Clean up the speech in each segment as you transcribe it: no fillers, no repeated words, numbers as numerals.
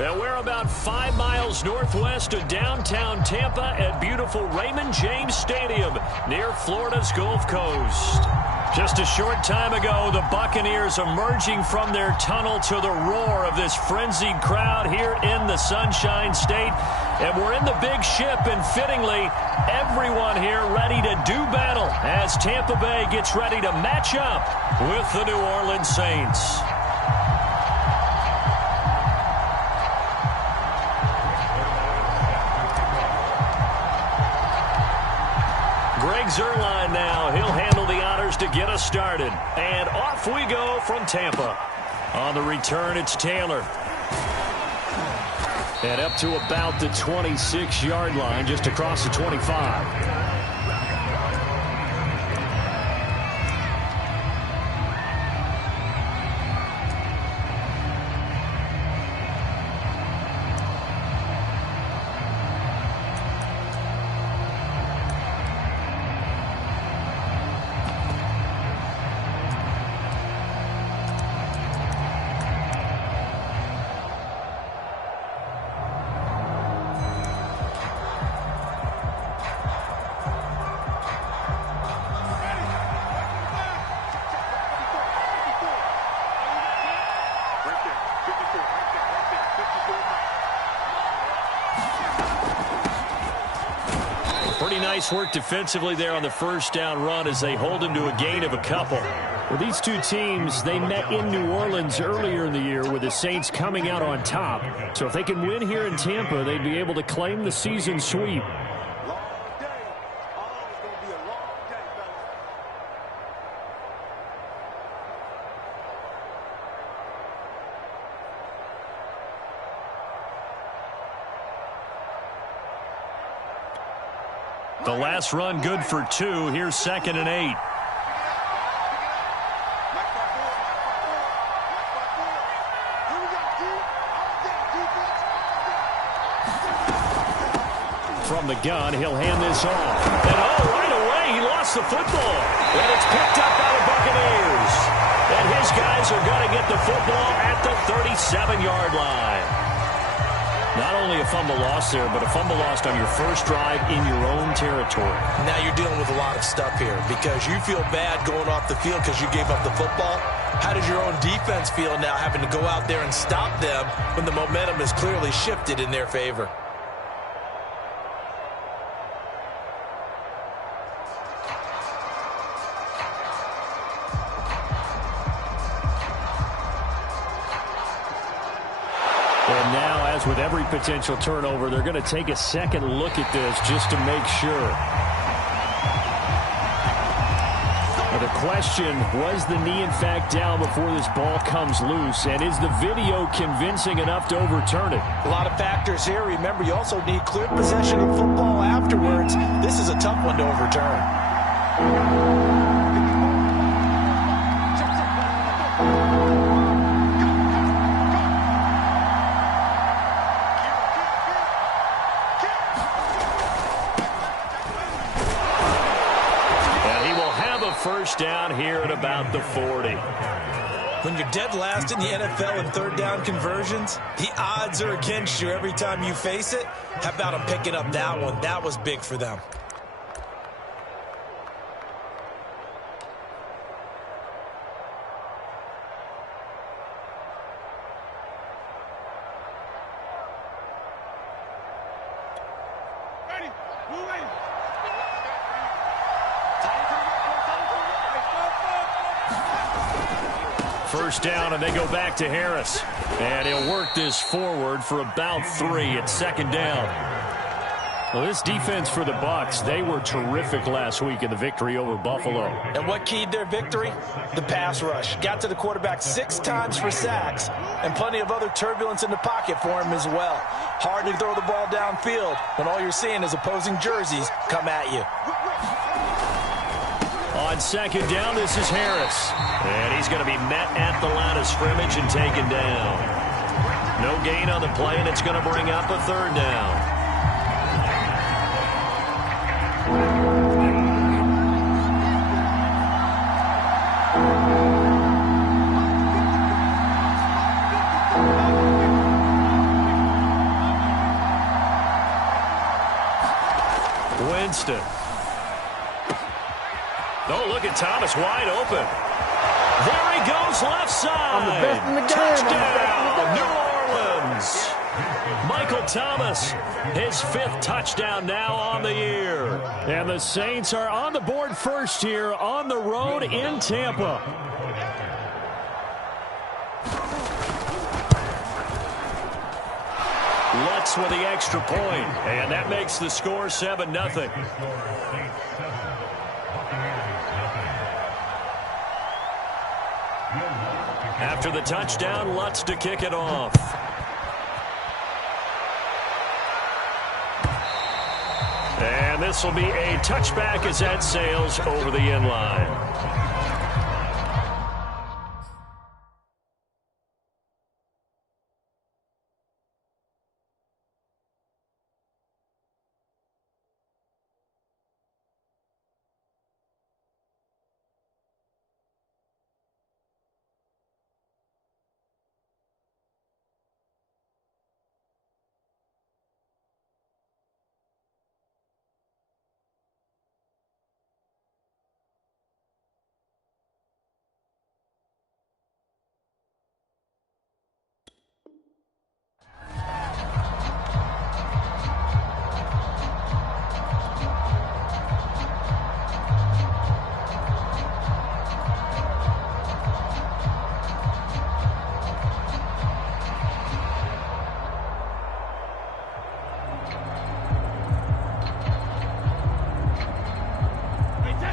And we're about 5 miles northwest of downtown Tampa at beautiful Raymond James Stadium near Florida's Gulf Coast. Just a short time ago, the Buccaneers emerging from their tunnel to the roar of this frenzied crowd here in the Sunshine State. And we're in the big ship, and fittingly, everyone here ready to do battle as Tampa Bay gets ready to match up with the New Orleans Saints. Zerline now. He'll handle the honors to get us started. And off we go from Tampa. On the return, it's Taylor. And up to about the 26-yard line, just across the 25. Pretty nice work defensively there on the first down run as they hold him to a gain of a couple. Well, these two teams, they met in New Orleans earlier in the year with the Saints coming out on top. So if they can win here in Tampa, they'd be able to claim the season sweep. The last run good for 2. Here's 2nd and 8. From the gun, he'll hand this off. And right away, he lost the football. And it's picked up by the Buccaneers. And his guys are going to get the football at the 37-yard line. Not only a fumble loss there, but a fumble lost on your first drive in your own territory. Now you're dealing with a lot of stuff here because you feel bad going off the field because you gave up the football. How does your own defense feel now having to go out there and stop them when the momentum is clearly shifted in their favor? And now, as with every potential turnover, they're going to take a second look at this just to make sure. Now the question, was the knee in fact down before this ball comes loose? And is the video convincing enough to overturn it? A lot of factors here. Remember, you also need clear possession of football afterwards. This is a tough one to overturn. First down here at about the 40. When you're dead last in the NFL in third down conversions, the odds are against you every time you face it. How about them picking up that one? That was big for them. First down, and they go back to Harris. And he'll work this forward for about 3 at 2nd down. Well, this defense for the Bucs, they were terrific last week in the victory over Buffalo. And what keyed their victory? The pass rush. Got to the quarterback 6 times for sacks, and plenty of other turbulence in the pocket for him as well. Hard to throw the ball downfield when all you're seeing is opposing jerseys come at you. On 2nd down, this is Harris. And he's going to be met at the line of scrimmage and taken down. No gain on the play, and it's going to bring up a 3rd down. Winston. Oh, look at Thomas wide open. There he goes left side. I'm the best in the game. Touchdown, New Orleans. Michael Thomas, his 5th touchdown now on the year. And the Saints are on the board first here on the road in Tampa. Lutz with the extra point, and that makes the score 7-0. After the touchdown, Lutz to kick it off. And this will be a touchback as that sails over the end line.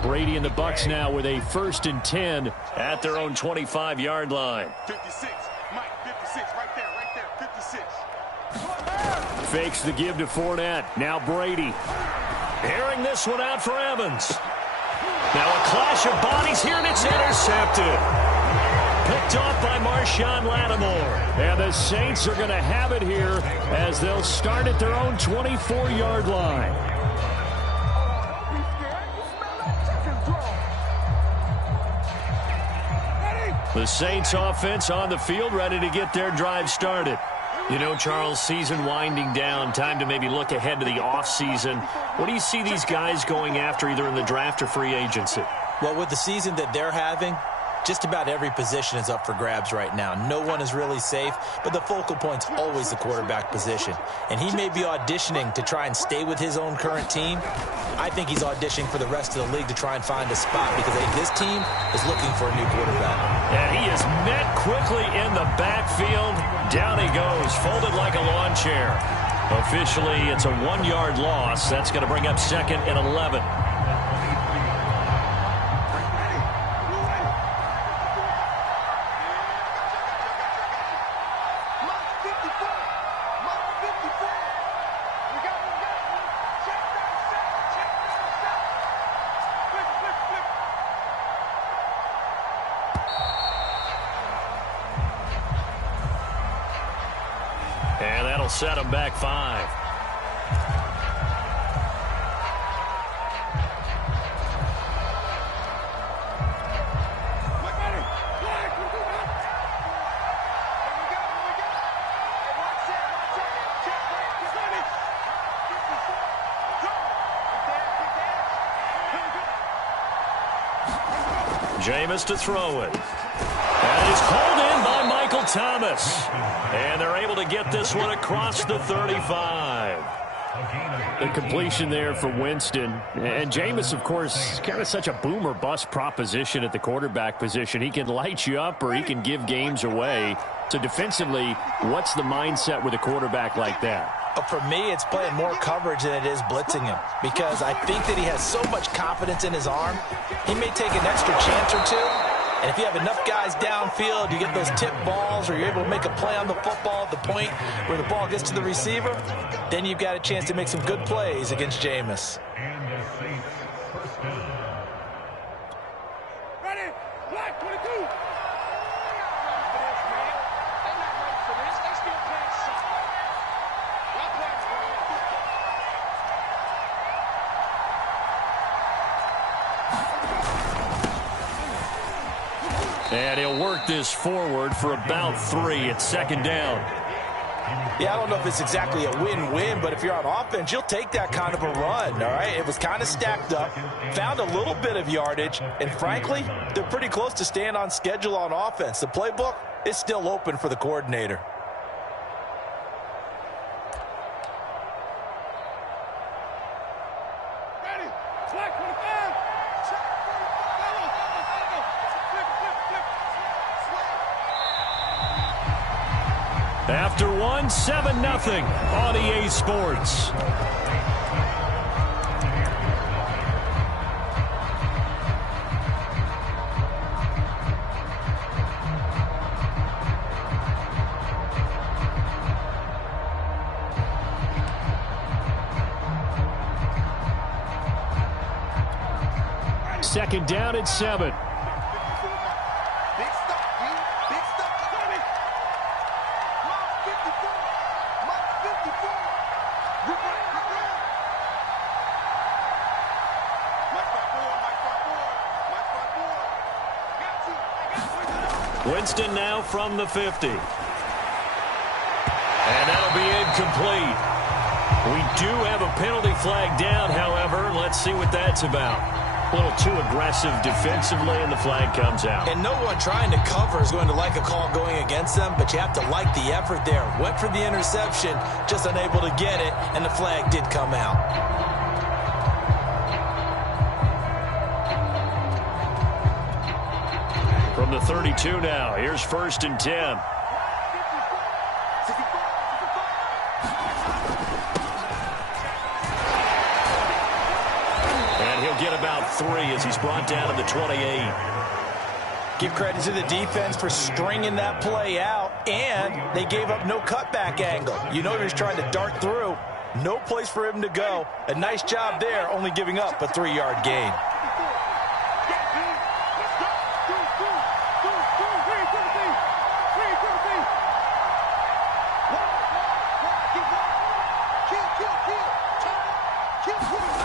Brady and the Bucs now with a 1st and 10 at their own 25-yard line. 56, Mike, 56, right there, 56. Fakes the give to Fournette. Now Brady. Airing this one out for Evans. Now a clash of bodies here, and it's intercepted. Picked off by Marshawn Lattimore. And the Saints are going to have it here as they'll start at their own 24-yard line. The Saints offense on the field, ready to get their drive started. You know, Charles, season winding down, time to maybe look ahead to the offseason. What do you see these guys going after either in the draft or free agency? Well, with the season that they're having, just about every position is up for grabs right now. No one is really safe, but the focal point's always the quarterback position. And he may be auditioning to try and stay with his own current team. I think he's auditioning for the rest of the league to try and find a spot because I think this team is looking for a new quarterback. And he is met quickly in the backfield. Down he goes, folded like a lawn chair. Officially, it's a 1-yard loss. That's going to bring up 2nd and 11. And that'll set him back 5. Jameis to throw it. And it's called in by Michael Thomas. And they're able to get this one across the 35. The completion there for Winston. And Jameis, of course, kind of such a boom or bust proposition at the quarterback position. He can light you up or he can give games away. So defensively, what's the mindset with a quarterback like that? For me, it's playing more coverage than it is blitzing him because I think that he has so much confidence in his arm. He may take an extra chance or two, and if you have enough guys downfield, you get those tip balls or you're able to make a play on the football at the point where the ball gets to the receiver, then you've got a chance to make some good plays against Jameis. Ready, black 22. And he'll work this forward for about 3 at 2nd down. Yeah, I don't know if it's exactly a win-win, but if you're on offense, you'll take that kind of a run, all right? It was kind of stacked up, found a little bit of yardage, and frankly, they're pretty close to staying on schedule on offense. The playbook is still open for the coordinator. Ready? Flag 25. After one, 7-0 on EA Sports. Second down at 7. Winston now from the 50. And that'll be incomplete. We do have a penalty flag down, however. Let's see what that's about. A little too aggressive defensively, and the flag comes out. And no one trying to cover is going to like a call going against them, but you have to like the effort there. Went for the interception, just unable to get it, and the flag did come out. From the 32 now, here's 1st and 10. And he'll get about 3 as he's brought down to the 28. Give credit to the defense for stringing that play out, and they gave up no cutback angle. You know he was trying to dart through. No place for him to go. A nice job there, only giving up a 3-yard gain.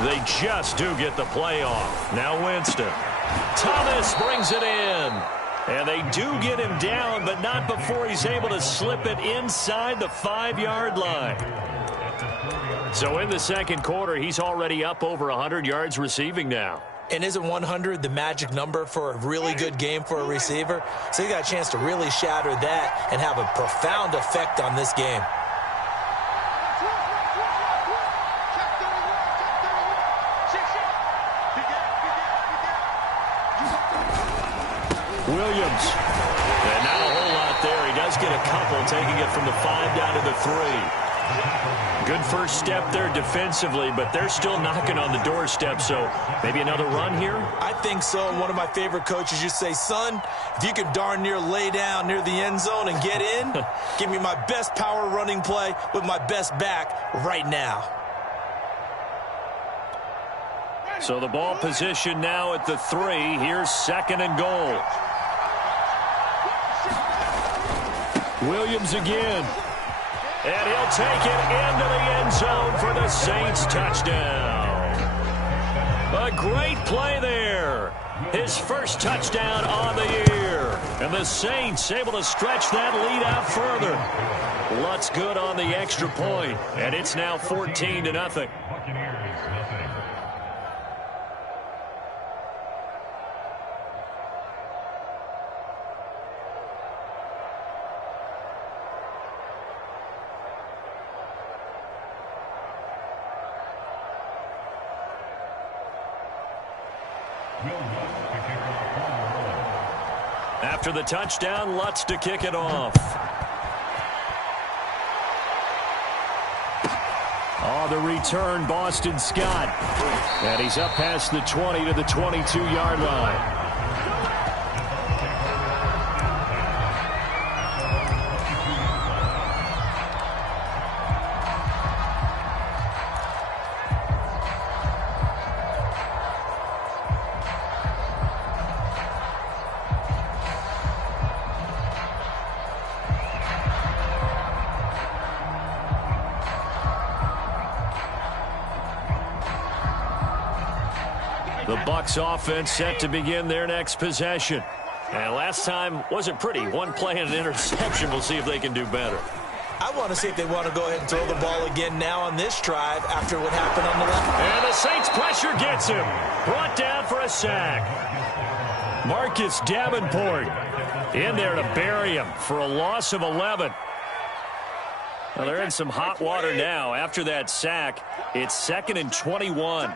They just do get the play off. Now Winston. Thomas brings it in. And they do get him down, but not before he's able to slip it inside the 5-yard line. So in the second quarter, he's already up over 100 yards receiving now. And isn't 100 the magic number for a really good game for a receiver? So he got a chance to really shatter that and have a profound effect on this game. Williams. And not a whole lot there. He does get a couple, taking it from the 5 down to the 3. Good first step there defensively, but they're still knocking on the doorstep, so maybe another run here? I think so. One of my favorite coaches used to say, son, if you can darn near lay down near the end zone and get in, give me my best power running play with my best back right now. So the ball position now at the 3. Here's 2nd and goal. Williams again. And he'll take it into the end zone for the Saints touchdown. A great play there. His first touchdown on the year. And the Saints able to stretch that lead out further. Lutz good on the extra point. And it's now 14-0. After the touchdown, Lutz to kick it off. Oh, the return, Boston Scott. And he's up past the 20 to the 22-yard line. The Bucs offense set to begin their next possession. And last time wasn't pretty. One play and an interception. We'll see if they can do better. I want to see if they want to go ahead and throw the ball again now on this drive after what happened on the left. And the Saints pressure gets him. Brought down for a sack. Marcus Davenport in there to bury him for a loss of 11. Well, they're in some hot water now. After that sack, it's 2nd and 21.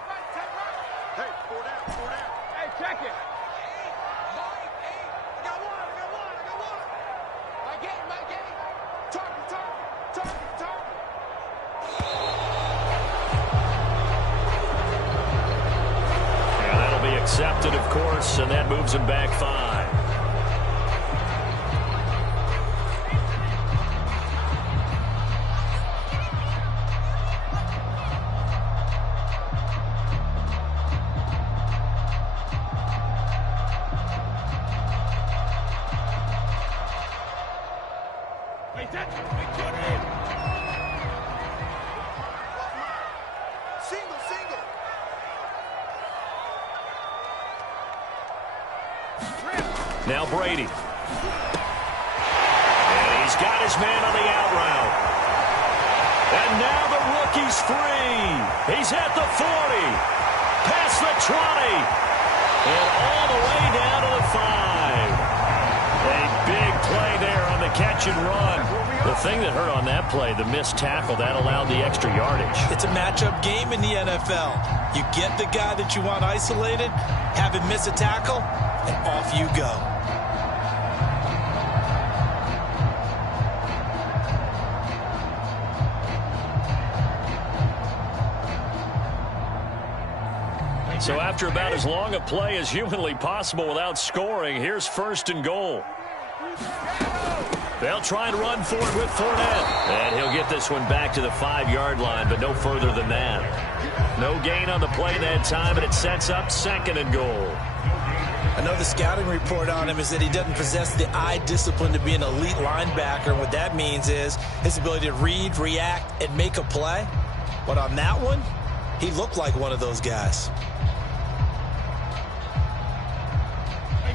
Accepted, of course, and that moves him back 5. Now Brady. And he's got his man on the out route. And now the rookie's free. He's at the 40. Past the 20. And all the way down to the 5. A big play there on the catch and run. The thing that hurt on that play, the missed tackle, that allowed the extra yardage. It's a matchup game in the NFL. You get the guy that you want isolated, have him miss a tackle, and off you go. So after about as long a play as humanly possible without scoring, here's 1st and goal. They'll try and run for it with Fournette. And he'll get this one back to the 5-yard line, but no further than that. No gain on the play that time, and it sets up 2nd and goal. I know the scouting report on him is that he doesn't possess the eye discipline to be an elite linebacker. What that means is his ability to read, react, and make a play. But on that one, he looked like one of those guys.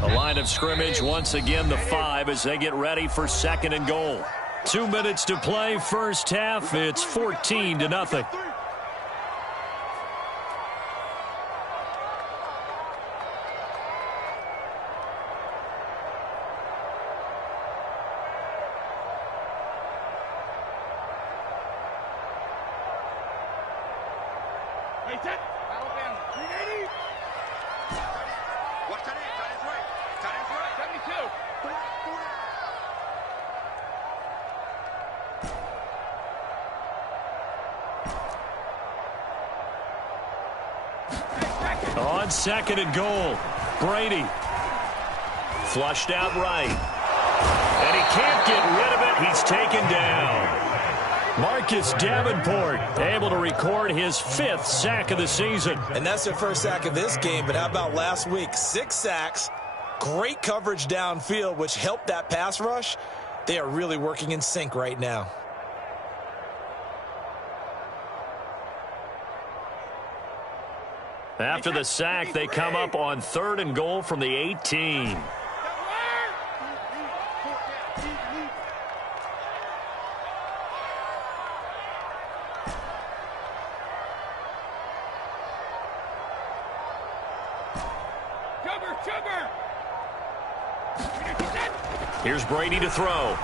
A line of scrimmage, once again the 5 as they get ready for 2nd and goal. 2 minutes to play, first half. It's 14-0. On 2nd and goal, Brady flushed out right, and he can't get rid of it. He's taken down. Marcus Davenport able to record his 5th sack of the season. And that's their first sack of this game, but how about last week? 6 sacks, great coverage downfield, which helped that pass rush. They are really working in sync right now. After the sack, they come up on 3rd and goal from the 18. Here's Brady to throw.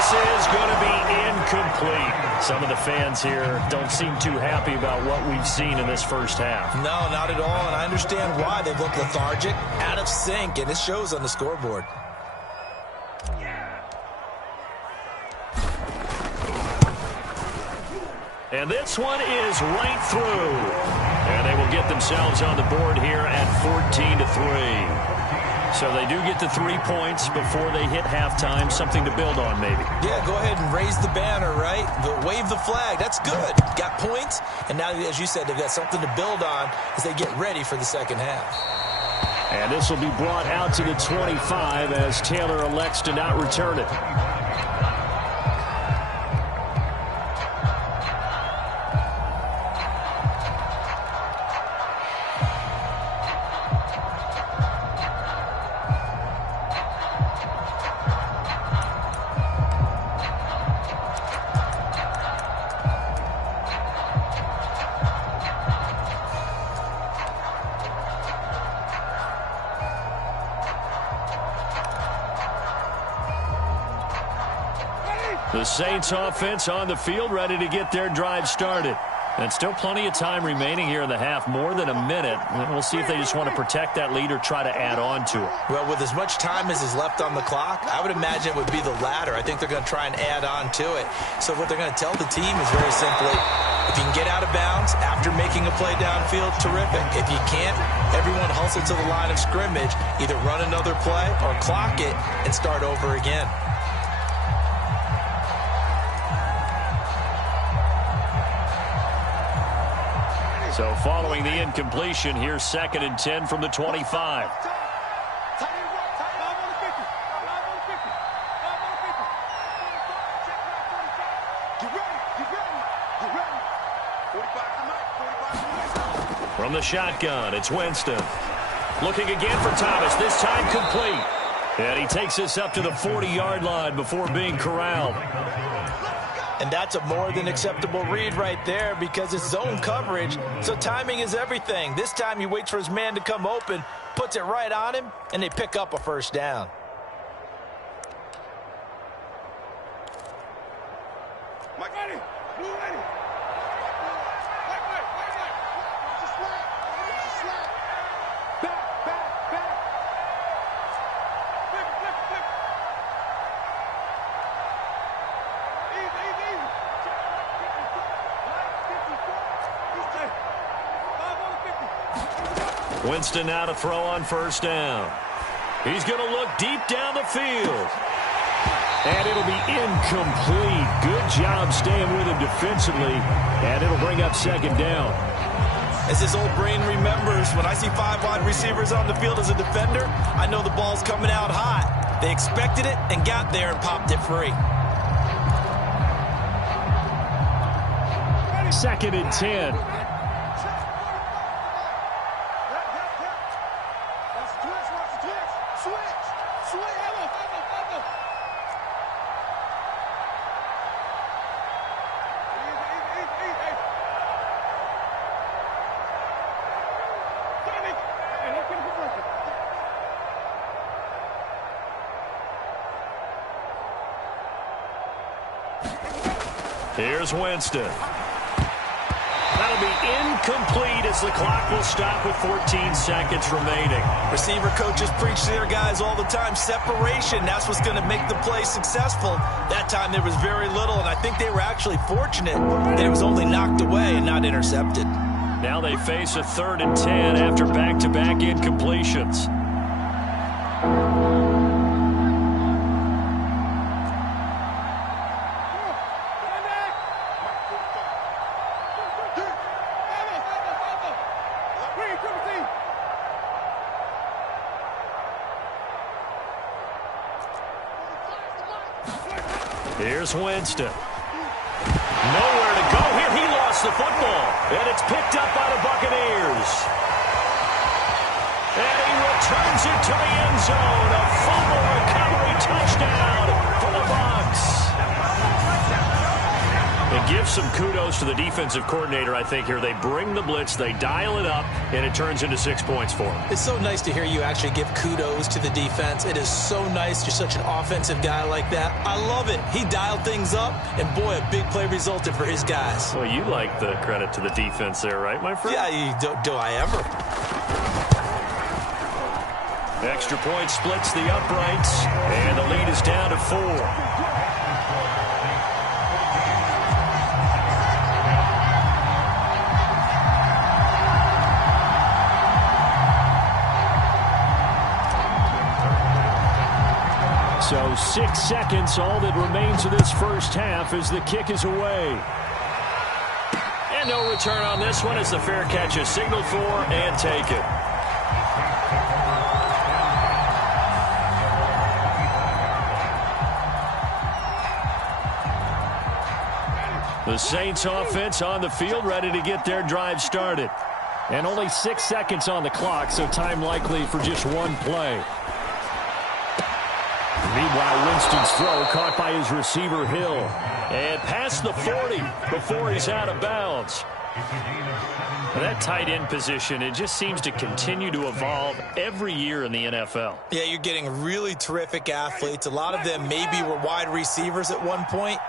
This is going to be incomplete. Some of the fans here don't seem too happy about what we've seen in this first half. No, not at all, and I understand why. They look lethargic, out of sync, and it shows on the scoreboard. And this one is right through. And they will get themselves on the board here at 14-3. So they do get the 3 points before they hit halftime. Something to build on, maybe. Yeah, go ahead and raise the banner, right? But wave the flag. That's good. Got points, and now, as you said, they've got something to build on as they get ready for the second half. And this will be brought out to the 25 as Taylor elects to not return it. The Saints offense on the field, ready to get their drive started. And still plenty of time remaining here in the half, more than a minute. And we'll see if they just want to protect that lead or try to add on to it. Well, with as much time as is left on the clock, I would imagine it would be the latter. I think they're going to try and add on to it. So what they're going to tell the team is very simply, if you can get out of bounds after making a play downfield, terrific. If you can't, everyone hustle to the line of scrimmage, either run another play or clock it and start over again. So following the incompletion, here's 2nd and 10 from the 25. From the shotgun, it's Winston. Looking again for Thomas, this time complete. And he takes us up to the 40-yard line before being corralled. And that's a more than acceptable read right there because it's zone coverage, so timing is everything. This time he waits for his man to come open, puts it right on him, and they pick up a first down. Mike, ready. Blue ready. Winston now to throw on first down. He's going to look deep down the field. And it'll be incomplete. Good job staying with him defensively. And it'll bring up 2nd down. As his old brain remembers, when I see 5 wide receivers on the field as a defender, I know the ball's coming out hot. They expected it and got there and popped it free. 2nd and 10. Here's Winston. That'll be incomplete as the clock will stop with 14 seconds remaining. Receiver coaches preach to their guys all the time. Separation, that's what's going to make the play successful. That time there was very little, and I think they were actually fortunate that it was only knocked away and not intercepted. Now they face a 3rd and 10 after back-to-back incompletions. Here's Winston. Nowhere to go here. He lost the football. And it's picked up by the Buccaneers. And he returns it to the end zone. A fumble recovery touchdown for the Bucs. And give some kudos to the defensive coordinator, I think, here. They bring the blitz, they dial it up, and it turns into 6 points for them. It's so nice to hear you actually give kudos to the defense. It is so nice. You're such an offensive guy like that. I love it. He dialed things up, and boy, a big play resulted for his guys. Well, you like the credit to the defense there, right, my friend? Yeah, do I ever? Extra point splits the uprights, and the lead is down to 4. So 6 seconds, all that remains of this first half as the kick is away. And no return on this one as the fair catch is signaled for and taken. The Saints offense on the field ready to get their drive started. And only 6 seconds on the clock, so time likely for just one play. Meanwhile, Winston's throw caught by his receiver, Hill. And past the 40 before he's out of bounds. That tight end position, it just seems to continue to evolve every year in the NFL. Yeah, you're getting really terrific athletes. A lot of them maybe were wide receivers at one point.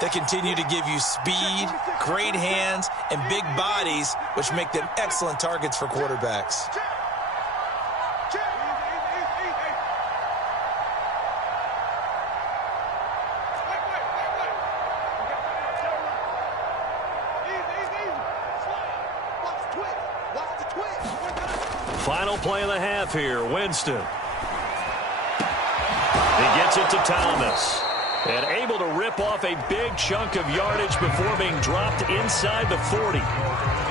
They continue to give you speed, great hands, and big bodies, which make them excellent targets for quarterbacks. Final play of the half here, Winston. He gets it to Thomas. And able to rip off a big chunk of yardage before being dropped inside the 40.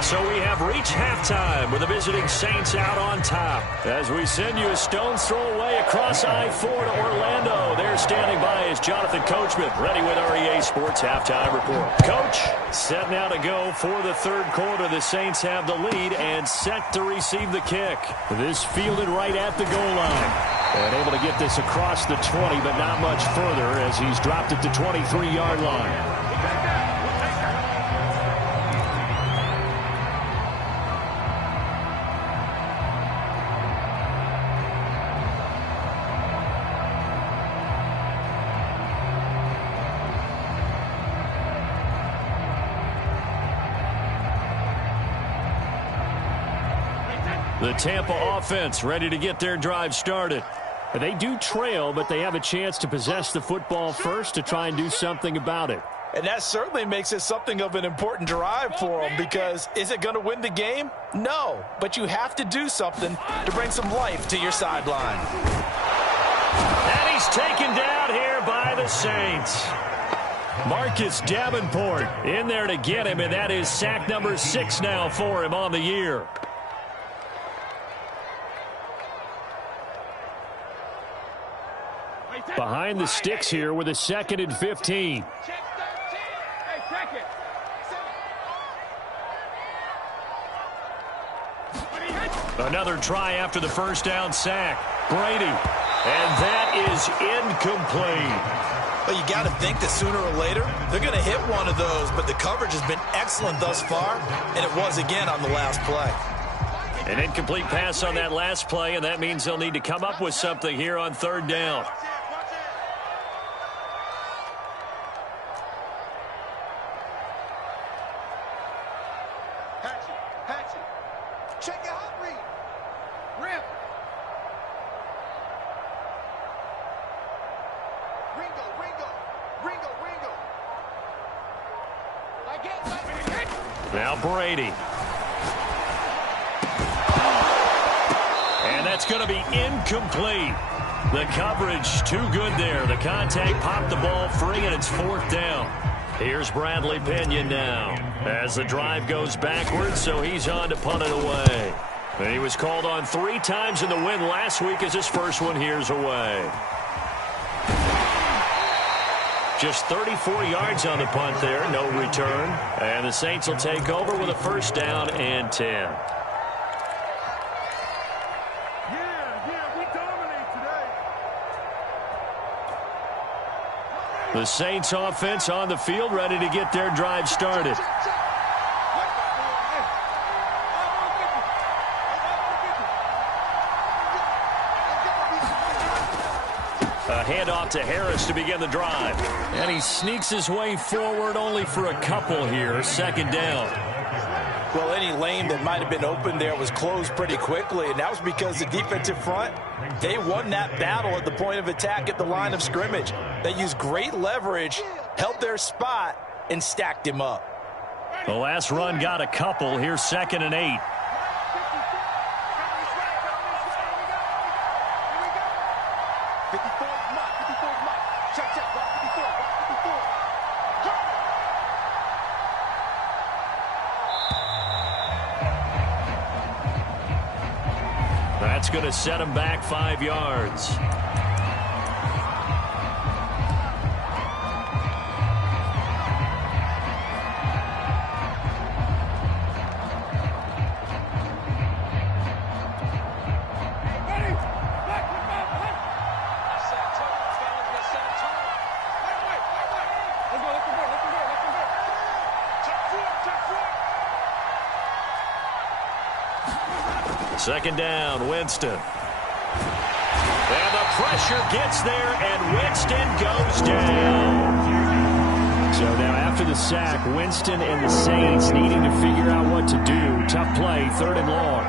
So we have reached halftime with the visiting Saints out on top. As we send you a stone's throw away across I-4 to Orlando. There standing by is Jonathan Coachman, ready with REA Sports Halftime Report. Coach, set now to go for the third quarter. The Saints have the lead and set to receive the kick. This fielded right at the goal line. And able to get this across the 20, but not much further as he's dropped it to 23-yard line. The Tampa offense ready to get their drive started. They do trail, but they have a chance to possess the football first to try and do something about it. And that certainly makes it something of an important drive for them, because is it going to win the game? No, but you have to do something to bring some life to your sideline. And he's taken down here by the Saints. Marcus Davenport in there to get him, and that is sack number 6 now for him on the year. Behind the sticks here with a 2nd and 15. Another try after the first down sack. Brady. And that is incomplete. Well, you got to think that sooner or later they're going to hit one of those, but the coverage has been excellent thus far, and it was again on the last play. An incomplete pass on that last play, and that means they'll need to come up with something here on third down. Now Brady. And that's going to be incomplete. The coverage too good there. The contact popped the ball free, and it's 4th down. Here's Bradley Pinion now as the drive goes backwards, so he's on to punt it away. And he was called on 3 times in the win last week as his first one here's away. Just 34 yards on the punt there, no return. And the Saints will take over with a 1st down and 10. We dominate today. The Saints offense on the field ready to get their drive started. A handoff to Harris to begin the drive. And he sneaks his way forward only for a couple here. 2nd down. Well, any lane that might have been open there was closed pretty quickly, and that was because the defensive front, they won that battle at the point of attack at the line of scrimmage. They used great leverage, held their spot, and stacked him up. The last run got a couple. Here's 2nd and 8. That's going to set him back 5 yards. Second down, Winston. And the pressure gets there, and Winston goes down. So now after the sack, Winston and the Saints needing to figure out what to do. Tough play, 3rd and long.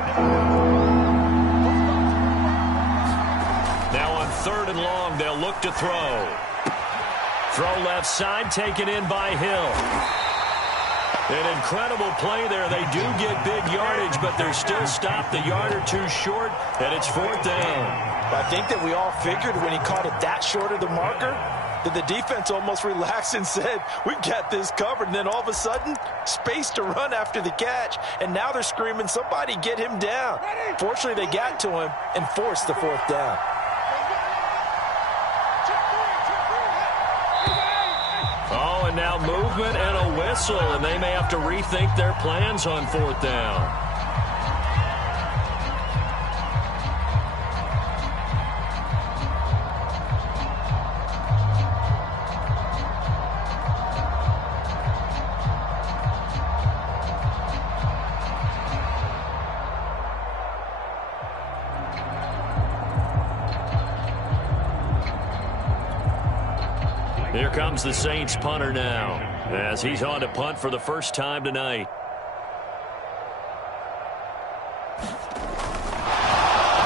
Now on 3rd and long, they'll look to throw. Throw left side, taken in by Hill. An incredible play there. They do get big yardage, but they're still stopped a yard or two short, and it's 4th down. I think that we all figured when he caught it that short of the marker, that the defense almost relaxed and said, we got this covered. And then all of a sudden, space to run after the catch. And now they're screaming, somebody get him down. Fortunately, they got to him and forced the 4th down. Oh, and now movement and a whistle, and they may have to rethink their plans on 4th down. Here comes the Saints punter now, as he's on to punt for the first time tonight.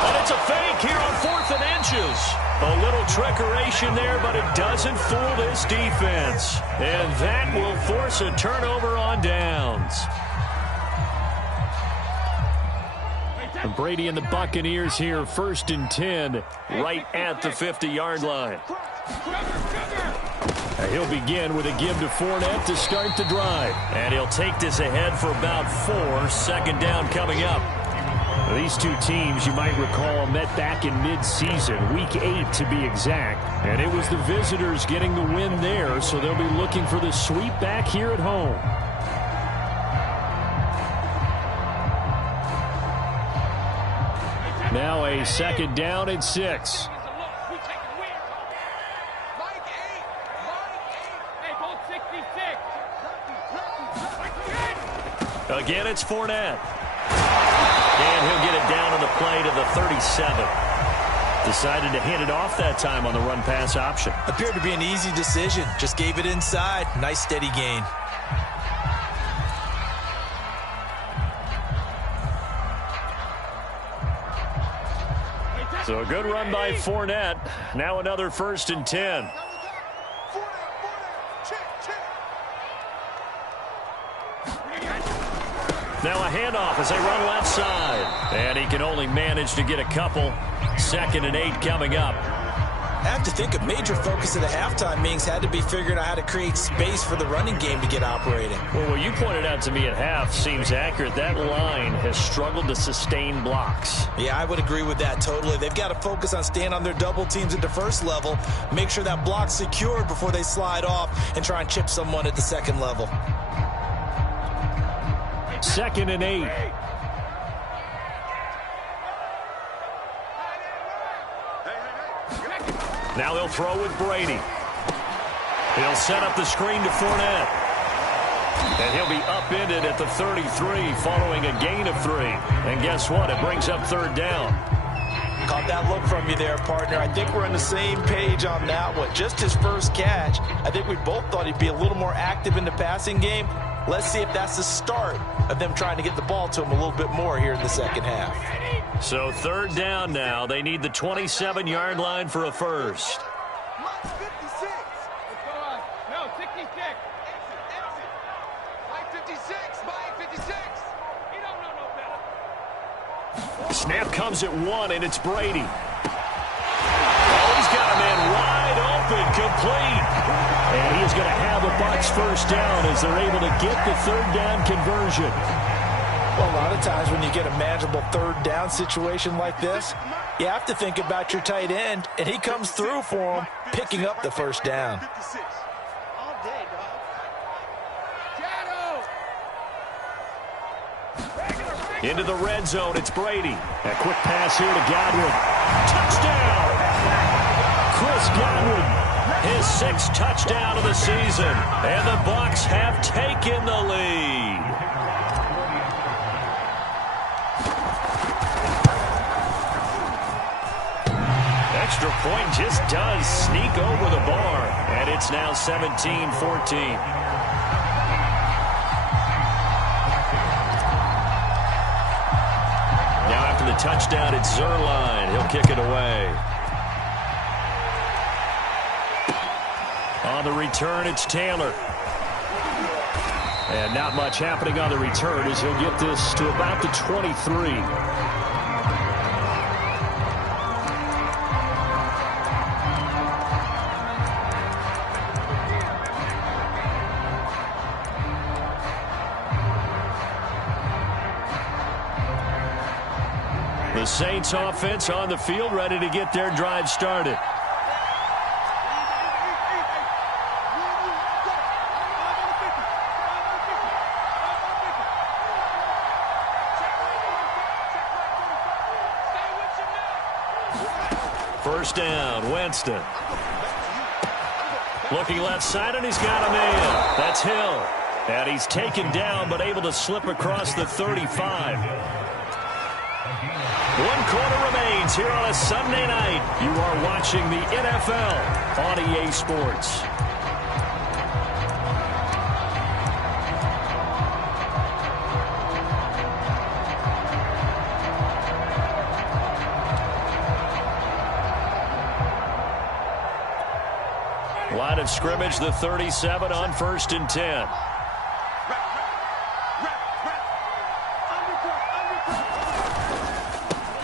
And it's a fake here on 4th and inches. A little trickeration there, but it doesn't fool this defense. And that will force a turnover on downs. And Brady and the Buccaneers here, 1st and 10, right at the 50-yard line. He'll begin with a give to Fournette to start the drive. And he'll take this ahead for about 4. 2nd down coming up. These two teams, you might recall, met back in mid-season, week 8 to be exact. And it was the visitors getting the win there, so they'll be looking for the sweep back here at home. Now a 2nd down and 6. Again, it's Fournette. And he'll get it down on the play to the 37. Decided to hand it off that time on the run-pass option. Appeared to be an easy decision. Just gave it inside. Nice, steady gain. So a good run by Fournette. Now another 1st and 10. Now a handoff as they run left side. And he can only manage to get a couple. 2nd and 8 coming up. I have to think a major focus of the halftime meetings had to be figuring out how to create space for the running game to get operating. Well, what you pointed out to me at half seems accurate. That line has struggled to sustain blocks. Yeah, I would agree with that totally. They've got to focus on staying on their double teams at the first level, make sure that block's secured before they slide off and try and chip someone at the 2nd level. 2nd and 8. Now they'll throw with Brady. He'll set up the screen to Fournette. And he'll be upended at the 33 following a gain of 3. And guess what? It brings up 3rd down. Caught that look from you there, partner. I think we're on the same page on that one. Just his first catch. I think we both thought he'd be a little more active in the passing game. Let's see if that's the start of them trying to get the ball to him a little bit more here in the 2nd half. So 3rd down now. They need the 27-yard line for a first. Snap comes at 1, and it's Brady. Oh, he's got a man wide open, complete. And he's going to have a Bucs 1st down as they're able to get the 3rd down conversion. Well, a lot of times when you get a manageable 3rd down situation like this, you have to think about your tight end, and he comes through for him, picking up the 1st down. Into the red zone, it's Brady. A quick pass here to Godwin. Touchdown! Chris Godwin, his 6th touchdown of the season. And the Bucs have taken the lead. extra point just does sneak over the bar, and it's now 17-14. Now after the touchdown, it's Zerline. He'll kick it away. On the return, it's Taylor. And not much happening on the return as he'll get this to about the 23. The Saints offense on the field, ready to get their drive started. First down, Winston. Looking left side, and he's got a man. That's Hill. And he's taken down, but able to slip across the 35. 1 quarter remains here on a Sunday night. You are watching the NFL on EA Sports. Line of scrimmage, the 37 on 1st and 10.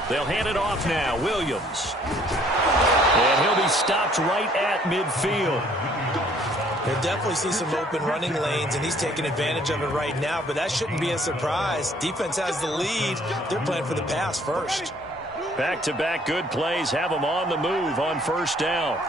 They'll hand it off now. Williams. And he'll be stopped right at midfield. You'll definitely see some open running lanes, and he's taking advantage of it right now, but that shouldn't be a surprise. Defense has the lead. They're playing for the pass first. Back-to-back good plays have them on the move on 1st down.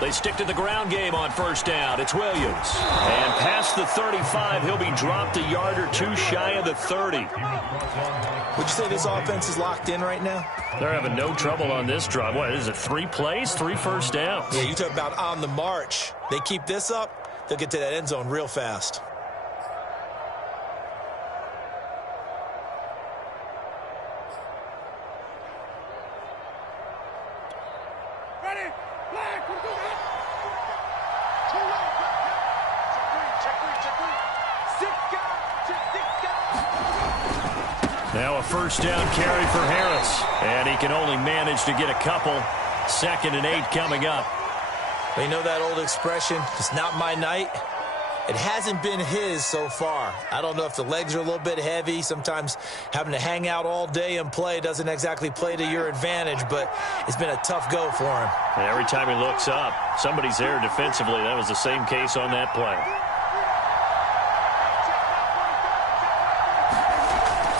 They stick to the ground game on 1st down. It's Williams. And past the 35, he'll be dropped a yard or two shy of the 30. Would you say this offense is locked in right now? They're having no trouble on this drive. What is it, 3 plays, 3 first downs? Yeah, you talk about on the march. They keep this up, they'll get to that end zone real fast. Now a 1st down carry for Harris. And he can only manage to get a couple. 2nd and 8 coming up. You know that old expression, it's not my night? It hasn't been his so far. I don't know if the legs are a little bit heavy. Sometimes having to hang out all day and play doesn't exactly play to your advantage, but it's been a tough go for him. And every time he looks up, somebody's there defensively. That was the same case on that play.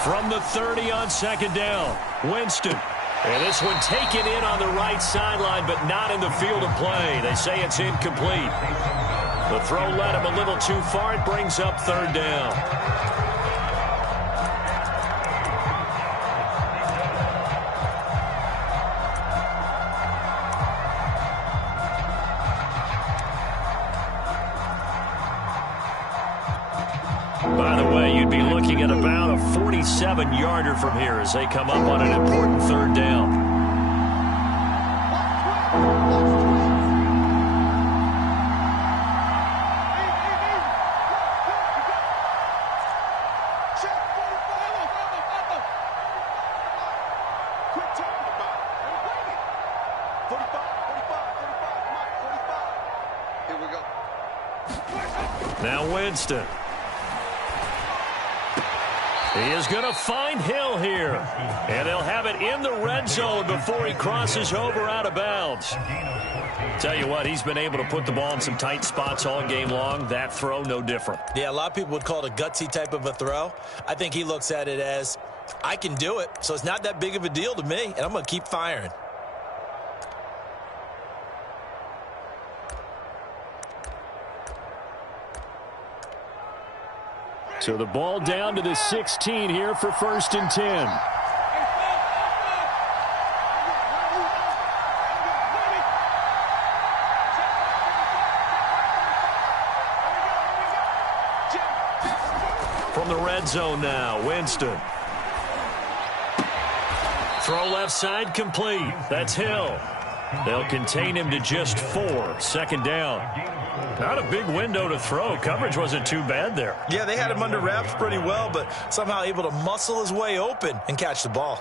From the 30 on 2nd down, Winston. And this one taken in on the right sideline, but not in the field of play. They say it's incomplete. The throw led him a little too far. It brings up 3rd down. By the way, you'd be looking at about a 47-yarder from here as they come up on an important 3rd down. Now Winston. He is going to find Hill here. And they'll have it in the red zone before he crosses over out of bounds. Tell you what, he's been able to put the ball in some tight spots all game long. That throw, no different. Yeah, a lot of people would call it a gutsy type of a throw. I think he looks at it as, I can do it, so it's not that big of a deal to me, and I'm going to keep firing. So the ball down to the 16 here for 1st and 10. From the red zone now. Winston. Throw left side complete. That's Hill. They'll contain him to just 4. Second down. Not a big window to throw. Coverage wasn't too bad there. Yeah, they had him under wraps pretty well, but somehow able to muscle his way open and catch the ball.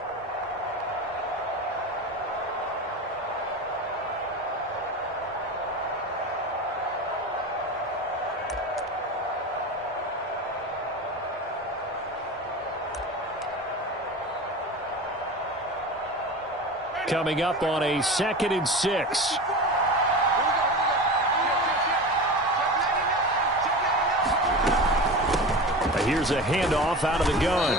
Coming up on a 2nd and 6. Here's a handoff out of the gun.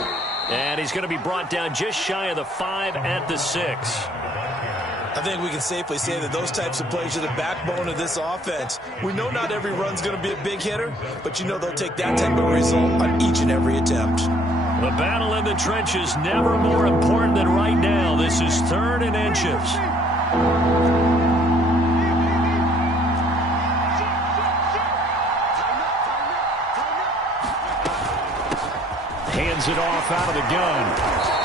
And he's going to be brought down just shy of the 5 at the 6. I think we can safely say that those types of plays are the backbone of this offense. We know not every run's going to be a big hitter, but you know they'll take that type of result on each and every attempt. The battle in the trenches never more important than right now. This is 3rd and inches. Hands it off out of the gun.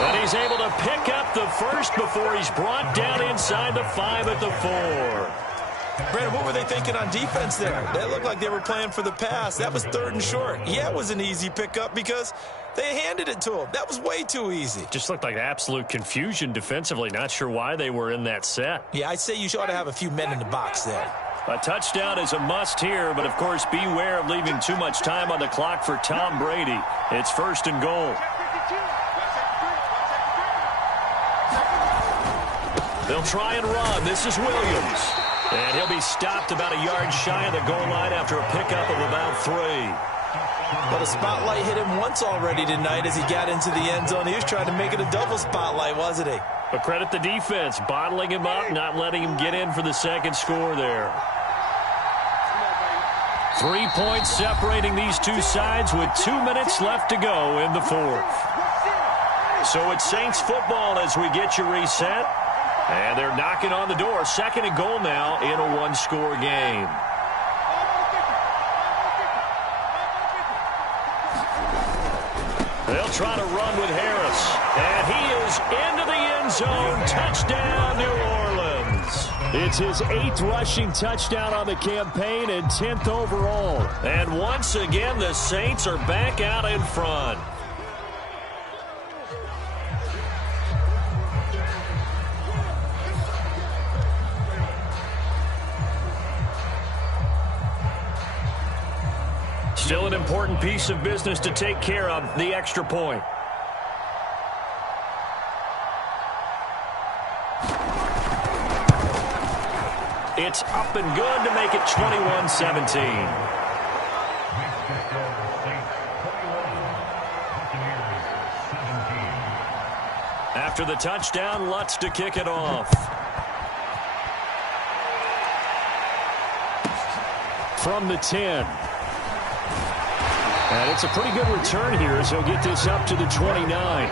And he's able to pick up the first before he's brought down inside the 5 at the 4. Brandon, what were they thinking on defense there? They looked like they were playing for the pass. That was 3rd and short. Yeah, it was an easy pickup because they handed it to him. That was way too easy. Just looked like absolute confusion defensively. Not sure why they were in that set. Yeah, I'd say you ought to have a few men in the box there. A touchdown is a must here, but of course beware of leaving too much time on the clock for Tom Brady. It's 1st and goal. They'll try and run. This is Williams. And he'll be stopped about a yard shy of the goal line after a pickup of about 3. But a spotlight hit him once already tonight as he got into the end zone. He was trying to make it a double spotlight, wasn't he? But credit the defense, bottling him up, not letting him get in for the second score there. 3 points separating these two sides with 2 minutes left to go in the 4th. So it's Saints football as we get you reset. And they're knocking on the door. 2nd and goal now in a 1-score game. They'll try to run with Harris. And he is into the end zone. Touchdown, New Orleans. It's his 8th rushing touchdown on the campaign and 10th overall. And once again, the Saints are back out in front. Still an important piece of business to take care of, the extra point. It's up and good to make it 21-17. After the touchdown, Lutz to kick it off. From the 10. And it's a pretty good return here as he'll get this up to the 29.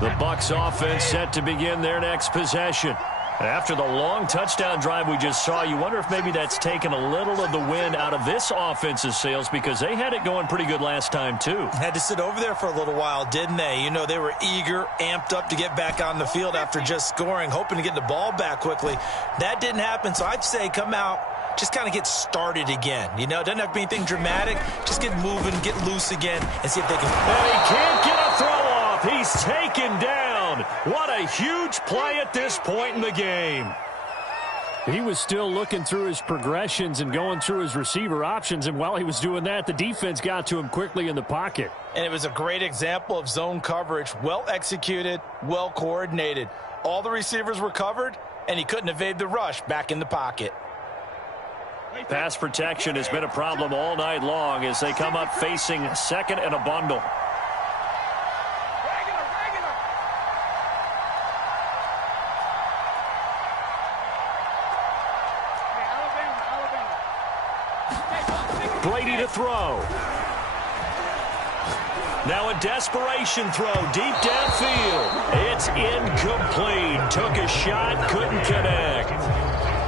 The Bucs offense set to begin their next possession. After the long touchdown drive we just saw, you wonder if maybe that's taken a little of the wind out of this offense's sails because they had it going pretty good last time, too. Had to sit over there for a little while, didn't they? You know, they were eager, amped up to get back on the field after just scoring, hoping to get the ball back quickly. That didn't happen, so I'd say come out, just kind of get started again. You know, it doesn't have to be anything dramatic. Just get moving, get loose again, and see if they can. And he can't get a throw off. He's taken down. What a huge play at this point in the game. He was still looking through his progressions and going through his receiver options, and while he was doing that, the defense got to him quickly in the pocket. And it was a great example of zone coverage. Well executed, well coordinated. All the receivers were covered, and he couldn't evade the rush back in the pocket. Pass protection has been a problem all night long as they come up facing second and a bundle. Brady to throw. Now a desperation throw deep downfield. It's incomplete. Took a shot, couldn't connect.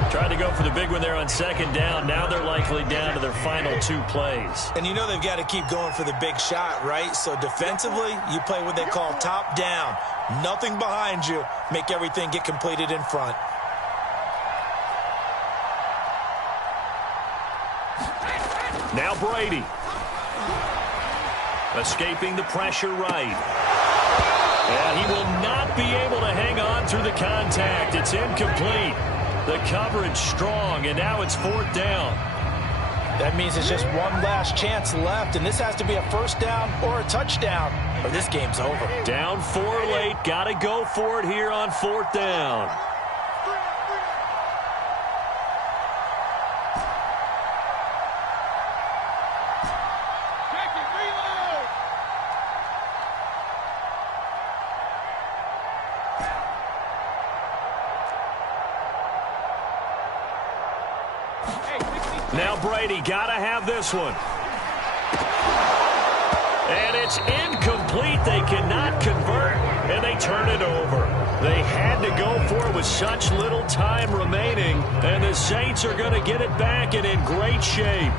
Tried to go for the big one there on second down. Now they're likely down to their final 2 plays. And you know they've got to keep going for the big shot, right? So defensively, you play what they call top down. Nothing behind you. Make everything get completed in front. Now Brady. Escaping the pressure right. And he will not be able to hang on through the contact. It's incomplete. The coverage strong, and now it's 4th down. That means it's just one last chance left, and this has to be a first down or a touchdown, or this game's over. Down 4 late. Got to go for it here on 4th down. Now Brady got to have this one. And it's incomplete. They cannot convert, and they turn it over. They had to go for it with such little time remaining, and the Saints are going to get it back and in great shape.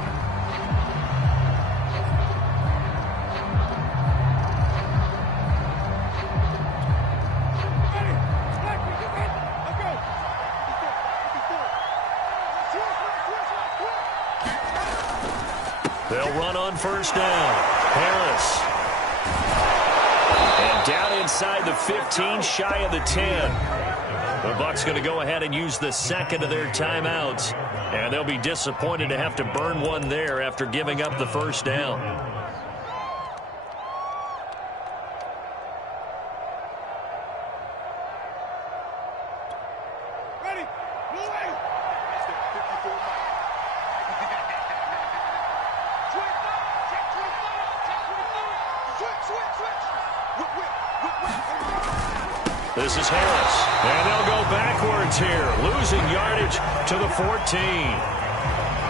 They'll run on first down. Harris. And down inside the 15, shy of the 10. The Bucs going to go ahead and use the second of their timeouts. And they'll be disappointed to have to burn one there after giving up the first down. This is Harris, and they'll go backwards here, losing yardage to the 14.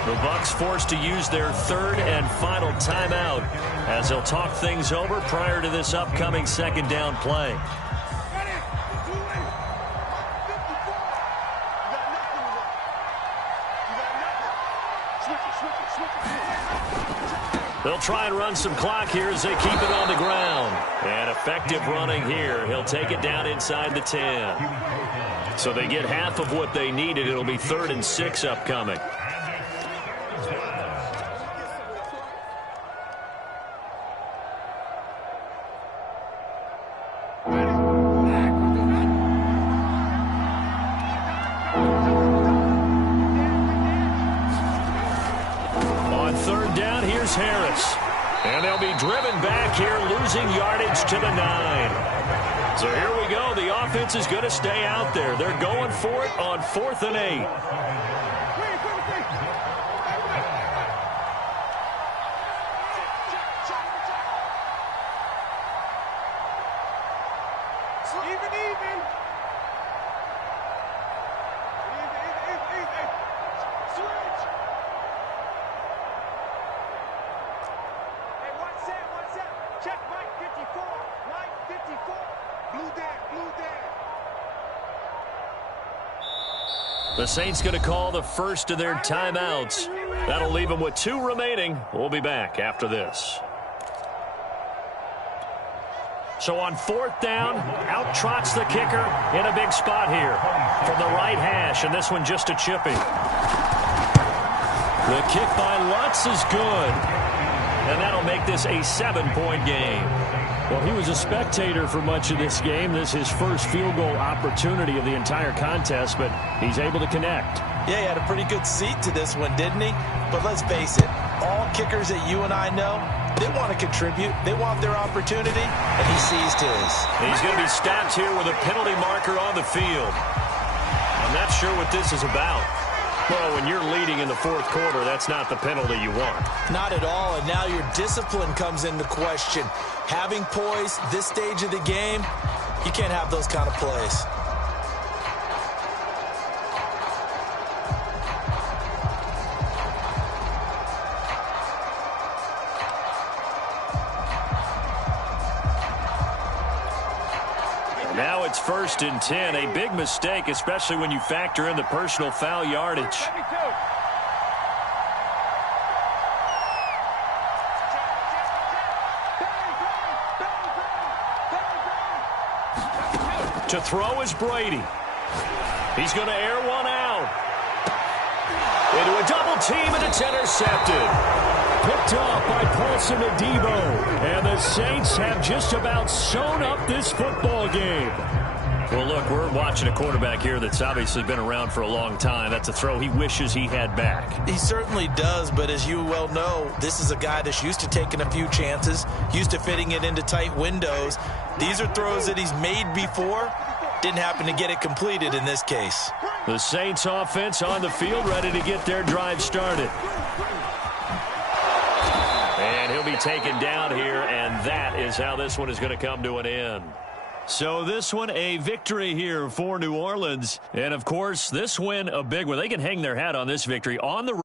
The Bucs forced to use their third and final timeout as they'll talk things over prior to this upcoming second down play. They'll try and run some clock here as they keep it on the ground. And effective running here. He'll take it down inside the 10. So they get half of what they needed. It'll be 3rd and 6 upcoming. On 3rd down, here's Harris. And they'll be driven back here, losing yardage to the 9. So here we go. The offense is going to stay out there. They're going for it on 4th and 8. The Saints going to call the first of their timeouts. That'll leave them with 2 remaining. We'll be back after this. So on 4th down, out trots the kicker in a big spot here from the right hash, and this one just a chippy. The kick by Lutz is good, and that'll make this a 7-point game. Well, he was a spectator for much of this game. This is his first field goal opportunity of the entire contest, but he's able to connect. Yeah, he had a pretty good seat to this one, didn't he? But let's face it, all kickers that you and I know, they want to contribute. They want their opportunity, and he seized his. He's going to be stopped here with a penalty marker on the field. I'm not sure what this is about. Well, when you're leading in the 4th quarter, that's not the penalty you want. Not at all, and now your discipline comes into question. Having poise this stage of the game, you can't have those kind of plays. Now it's 1st and 10. A big mistake, especially when you factor in the personal foul yardage. To throw is Brady. He's going to air one out. Into a double team, and it's intercepted. Picked off by Paulson Adebo. And the Saints have just about sewn up this football game. Well, look, we're watching a quarterback here that's obviously been around for a long time. That's a throw he wishes he had back. He certainly does, but as you well know, this is a guy that's used to taking a few chances, used to fitting it into tight windows. These are throws that he's made before. Didn't happen to get it completed in this case. The Saints offense on the field, ready to get their drive started. And he'll be taken down here, and that is how this one is going to come to an end. So this one, a victory here for New Orleans. And, of course, this win, a big one. They can hang their hat on this victory on the